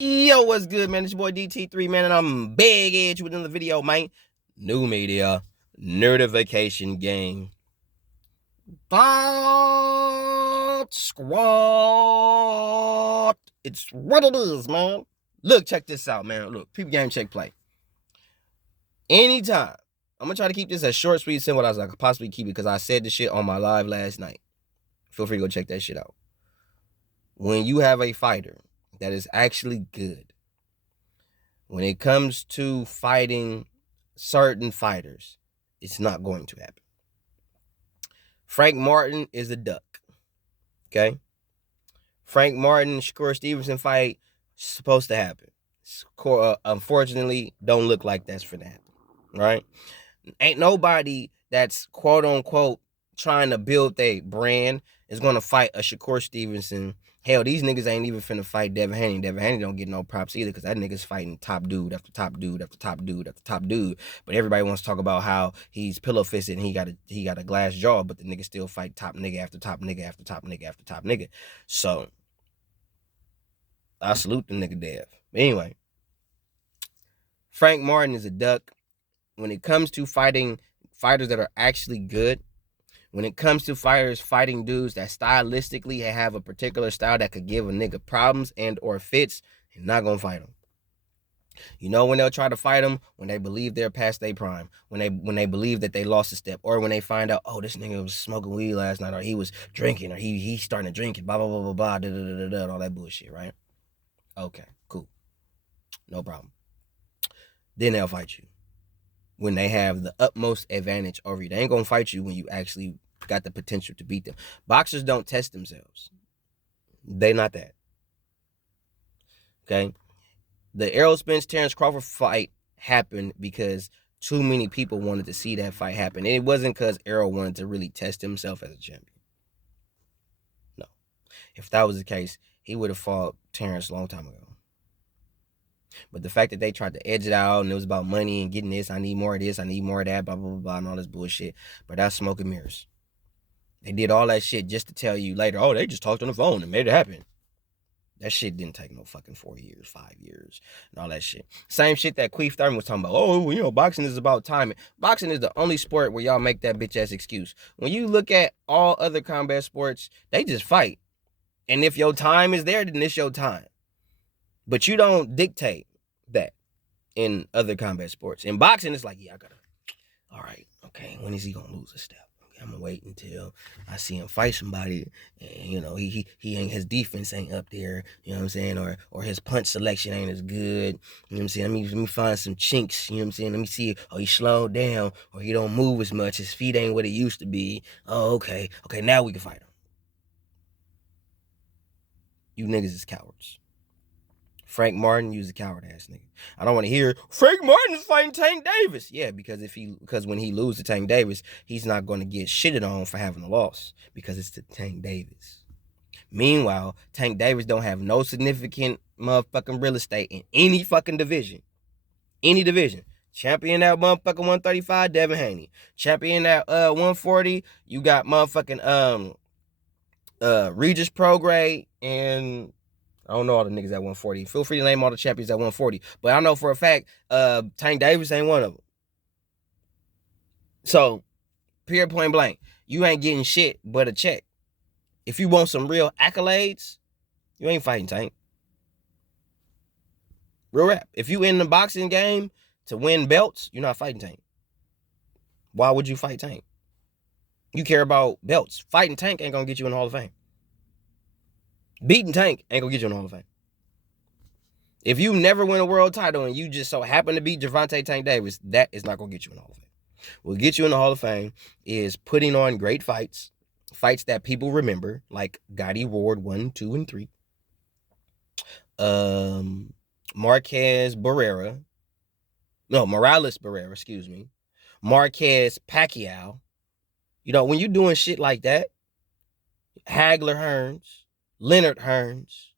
Yo, what's good, man? It's your boy DT3, man, and I'm big edge with another video, man. New media, notification game. Thought Squad. It's what it is, man. Look, check this out, man. Look, people game, check play. Anytime. I'm going to try to keep this as short, sweet, simple as I could possibly keep it because I said this shit on my live last night. Feel free to go check that shit out. When you have a fighter that is actually good, when it comes to fighting certain fighters, it's not going to happen. Frank Martin is a duck. Okay? Frank Martin, Shakur Stevenson fight supposed to happen. Unfortunately, don't look like that's for that. Right? Ain't nobody that's quote unquote trying to build their brand is gonna fight a Shakur Stevenson. Hell, these niggas ain't even finna fight Devin Haney. Devin Haney don't get no props either because that nigga's fighting top dude after top dude after top dude after top dude. But everybody wants to talk about how he's pillow fisted and he got a glass jaw, but the nigga still fight top nigga after top nigga after top nigga after top nigga. So I salute the nigga Dev. But anyway, Frank Martin is a duck. When it comes to fighting fighters that are actually good, when it comes to fighters fighting dudes that stylistically have a particular style that could give a nigga problems and or fits, you're not gonna fight them. You know when they'll try to fight them? When they believe they're past their prime. When they believe that they lost a step. Or when they find out, oh, this nigga was smoking weed last night, or he was drinking, or he's starting to drink it, blah, blah, blah, blah, blah, da, da, da, da, all that bullshit, right? Okay, cool. No problem. Then they'll fight you when they have the utmost advantage over you. They ain't gonna fight you when you actually got the potential to beat them. Boxers don't test themselves. They not that. Okay? The Errol Spence Terrence Crawford fight happened because too many people wanted to see that fight happen. And it wasn't because Errol wanted to really test himself as a champion. No. If that was the case, he would have fought Terrence a long time ago. But the fact that they tried to edge it out and it was about money and getting this, I need more of this, I need more of that, blah, blah, blah, blah, and all this bullshit. But that's smoke and mirrors. They did all that shit just to tell you later, oh, they just talked on the phone and made it happen. That shit didn't take no fucking 4 years, 5 years, and all that shit. Same shit that Queef Thurman was talking about. Oh, you know, boxing is about timing. Boxing is the only sport where y'all make that bitch ass excuse. When you look at all other combat sports, they just fight. And if your time is there, then it's your time. But you don't dictate that in other combat sports. In boxing, it's like, yeah, all right, okay, when is he gonna lose a step? Okay, I'm gonna wait until I see him fight somebody, and you know, he ain't, his defense ain't up there, you know what I'm saying, or his punch selection ain't as good, you know what I'm saying? Let me find some chinks, you know what I'm saying? Let me see, oh, he slowed down, or he don't move as much, his feet ain't what it used to be. Oh, okay, now we can fight him. You niggas is cowards. Frank Martin, you's a coward ass nigga. I don't want to hear Frank Martin is fighting Tank Davis. Yeah, because when he loses to Tank Davis, he's not going to get shitted on for having a loss because it's to Tank Davis. Meanwhile, Tank Davis don't have no significant motherfucking real estate in any fucking division. Any division. Champion that motherfucking 135, Devin Haney. Champion that 140, you got motherfucking Regis Prograde and I don't know all the niggas at 140. Feel free to name all the champions at 140. But I know for a fact, Tank Davis ain't one of them. So, period, point blank, you ain't getting shit but a check. If you want some real accolades, you ain't fighting Tank. Real rap. If you in the boxing game to win belts, you're not fighting Tank. Why would you fight Tank? You care about belts. Fighting Tank ain't gonna get you in the Hall of Fame. Beating Tank ain't gonna get you in the Hall of Fame. If you never win a world title and you just so happen to beat Gervonta Tank Davis, that is not gonna get you in the Hall of Fame. What get you in the Hall of Fame is putting on great fights, fights that people remember, like Gotti Ward 1, 2, and 3. Morales Barrera, excuse me. Marquez Pacquiao. You know, when you're doing shit like that, Hagler Hearns, Leonard Hearns,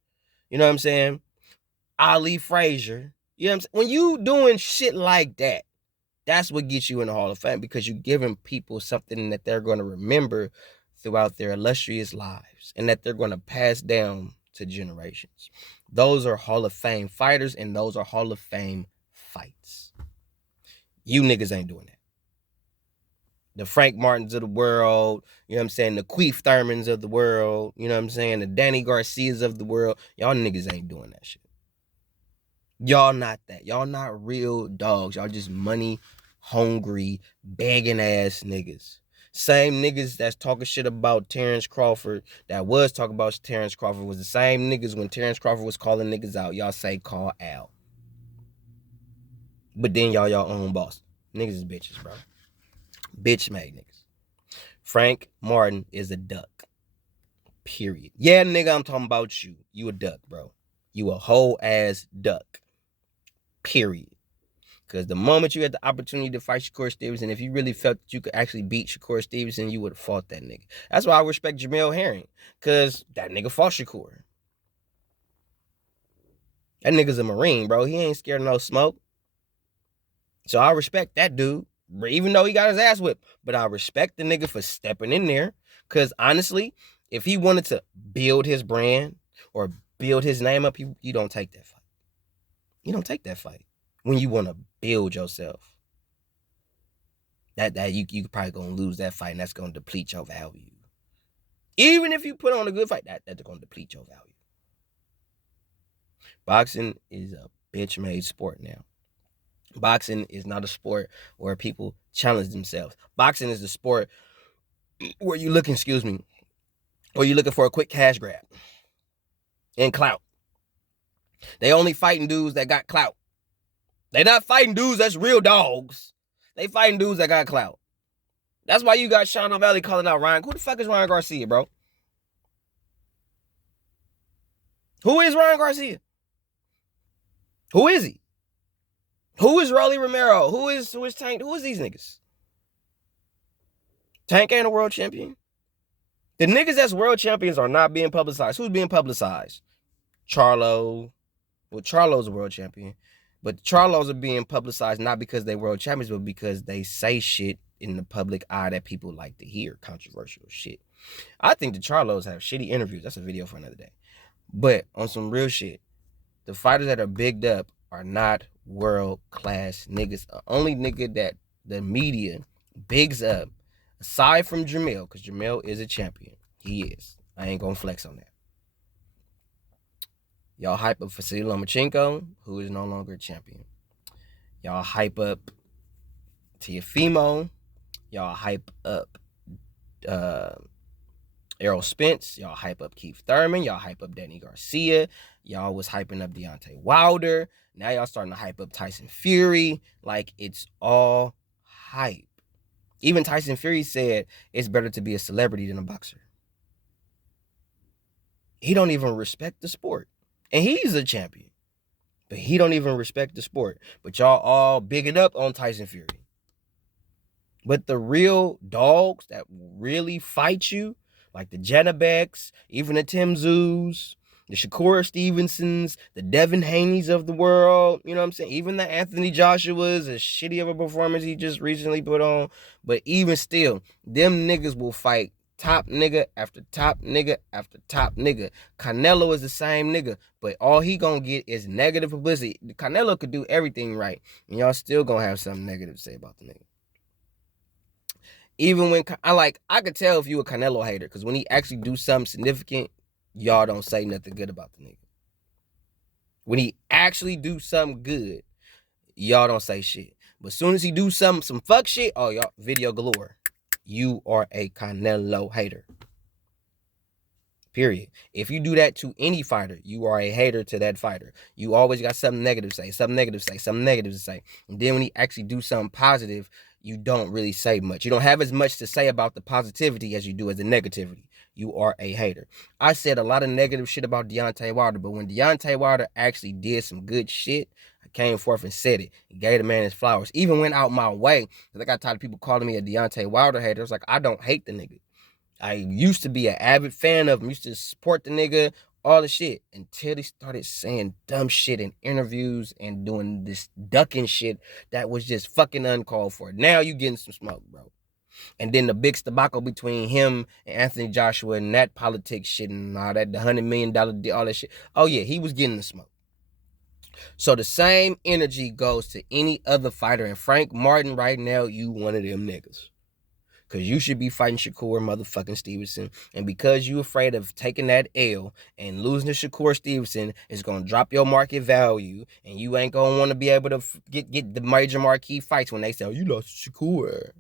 you know what I'm saying? Ali Frazier, you know what I'm saying? When you doing shit like that, that's what gets you in the Hall of Fame because you're giving people something that they're going to remember throughout their illustrious lives and that they're going to pass down to generations. Those are Hall of Fame fighters, and those are Hall of Fame fights. You niggas ain't doing that. The Frank Martins of the world, you know what I'm saying? The Queef Thurmans of the world, you know what I'm saying? The Danny Garcias of the world. Y'all niggas ain't doing that shit. Y'all not that. Y'all not real dogs. Y'all just money hungry, begging ass niggas. Same niggas that's talking shit about Terrence Crawford, that was talking about Terrence Crawford, was the same niggas when Terrence Crawford was calling niggas out. Y'all say call Al. But then y'all own boss. Niggas is bitches, bro. Bitch made niggas. Frank Martin is a duck. Period. Yeah, nigga, I'm talking about you. You a duck, bro. You a whole ass duck. Period. Because the moment you had the opportunity to fight Shakur Stevenson, if you really felt that you could actually beat Shakur Stevenson, you would have fought that nigga. That's why I respect Jamel Herring. Because that nigga fought Shakur. That nigga's a Marine, bro. He ain't scared of no smoke. So I respect that dude. Even though he got his ass whipped. But I respect the nigga for stepping in there. Because honestly, if he wanted to build his brand or build his name up, you don't take that fight. You don't take that fight when you want to build yourself. That you probably gonna lose that fight, and that's gonna deplete your value. Even if you put on a good fight, that's gonna deplete your value. Boxing is a bitch-made sport now. Boxing is not a sport where people challenge themselves. Boxing is a sport where you're looking for a quick cash grab and clout. They only fighting dudes that got clout. They not fighting dudes that's real dogs. They fighting dudes that got clout. That's why you got Sean O'Malley calling out Ryan. Who the fuck is Ryan Garcia, bro? Who is Ryan Garcia? Who is he? Who is Rolly Romero? Who is Tank? Who is these niggas? Tank ain't a world champion. The niggas that's world champions are not being publicized. Who's being publicized? Charlo. Well, Charlo's a world champion. But Charlos are being publicized not because they world champions, but because they say shit in the public eye that people like to hear. Controversial shit. I think the Charlos have shitty interviews. That's a video for another day. But on some real shit, the fighters that are bigged up are not world-class niggas. The only nigga that the media bigs up, aside from Jamel, because Jamel is a champion. He is. I ain't gonna flex on that. Y'all hype up Vasily Lomachenko, who is no longer a champion. Y'all hype up Teofimo. Y'all hype up Errol Spence. Y'all hype up Keith Thurman. Y'all hype up Danny Garcia. Y'all was hyping up Deontay Wilder. Now y'all starting to hype up Tyson Fury. Like, it's all hype. Even Tyson Fury said it's better to be a celebrity than a boxer. He don't even respect the sport. And he's a champion. But he don't even respect the sport. But y'all all bigging up on Tyson Fury. But the real dogs that really fight you, like the Janabeks, even the Tim Zoos, the Shakur Stevensons, the Devin Haneys of the world, you know what I'm saying? Even the Anthony Joshua's, as shitty of a performance he just recently put on. But even still, them niggas will fight top nigga after top nigga after top nigga. Canelo is the same nigga, but all he gonna get is negative publicity. Canelo could do everything right, and y'all still gonna have something negative to say about the nigga. Even when I could tell if you a Canelo hater, because when he actually do something significant, y'all don't say nothing good about the nigga. When he actually do something good, y'all don't say shit. But as soon as he do some fuck shit, oh, y'all, video galore. You are a Canelo hater. Period. If you do that to any fighter, you are a hater to that fighter. You always got something negative to say, something negative to say, something negative to say. And then when he actually do something positive, you don't really say much. You don't have as much to say about the positivity as you do as the negativity. You are a hater. I said a lot of negative shit about Deontay Wilder, but when Deontay Wilder actually did some good shit, I came forth and said it. And gave the man his flowers. Even went out my way. Because I got tired of people calling me a Deontay Wilder hater. I was like, I don't hate the nigga. I used to be an avid fan of him, used to support the nigga, all the shit, until he started saying dumb shit in interviews and doing this ducking shit that was just fucking uncalled for. Now you getting some smoke, bro. And then the big debacle between him and Anthony Joshua and that politics shit and all that, the $100 million deal, all that shit. Oh yeah, he was getting the smoke. So the same energy goes to any other fighter. And Frank Martin, right now, you one of them niggas. Because you should be fighting Shakur motherfucking Stevenson. And because you afraid of taking that L and losing to Shakur Stevenson, it's going to drop your market value. And you ain't going to want to be able to get the major marquee fights when they say, oh, you lost to Shakur.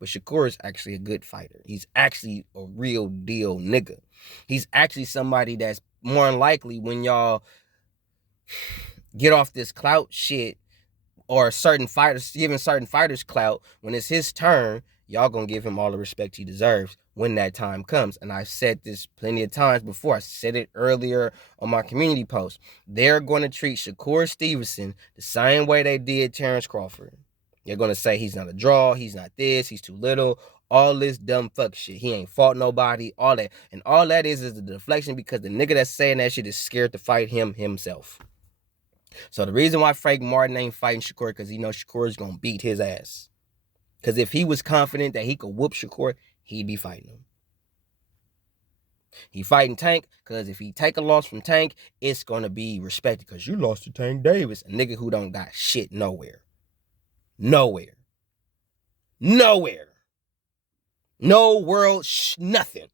But Shakur is actually a good fighter. He's actually a real deal nigga. He's actually somebody that's more than likely when y'all get off this clout shit or certain fighters, giving certain fighters clout, when it's his turn, y'all gonna give him all the respect he deserves when that time comes. And I've said this plenty of times before. I said it earlier on my community post. They're going to treat Shakur Stevenson the same way they did Terrence Crawford. They're going to say he's not a draw, he's not this, he's too little, all this dumb fuck shit. He ain't fought nobody, all that. And all that is a deflection because the nigga that's saying that shit is scared to fight him himself. So the reason why Frank Martin ain't fighting Shakur because he knows Shakur is gonna beat his ass. Because if he was confident that he could whoop Shakur, he'd be fighting him. He fighting Tank because if he take a loss from Tank, it's gonna be respected because you lost to Tank Davis, a nigga who don't got shit nowhere. Nowhere. Nowhere. No world, nothing.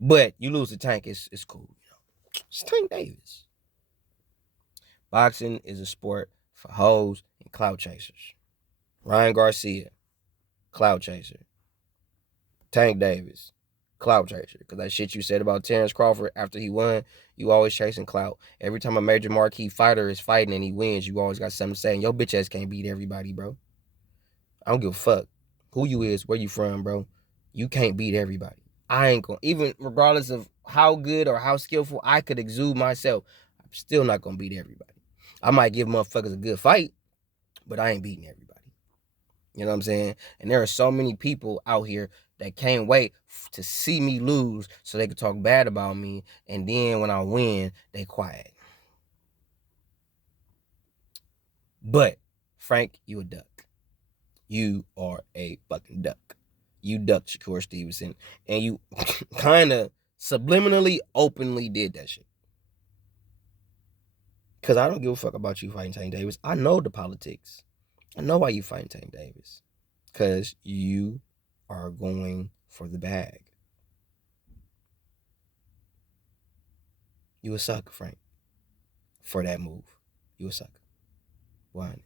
But you lose to Tank, it's cool. You know? It's Tank Davis. Boxing is a sport for hoes and clout chasers. Ryan Garcia, clout chaser. Tank Davis, clout chaser. Because that shit you said about Terrence Crawford after he won, you always chasing clout. Every time a major marquee fighter is fighting and he wins, you always got something to say. And your bitch ass can't beat everybody, bro. I don't give a fuck who you is, where you from, bro. You can't beat everybody. I ain't gonna, even regardless of how good or how skillful I could exude myself, I'm still not gonna beat everybody. I might give motherfuckers a good fight, but I ain't beating everybody. You know what I'm saying? And there are so many people out here that can't wait to see me lose so they can talk bad about me. And then when I win, they quiet. But, Frank, you a duck. You are a fucking duck. You ducked Shakur Stevenson. And you kind of subliminally, openly did that shit. Because I don't give a fuck about you fighting Tank Davis. I know the politics. I know why you fighting Tank Davis. Because you are going for the bag. You a sucker, Frank, for that move. You a sucker. Why?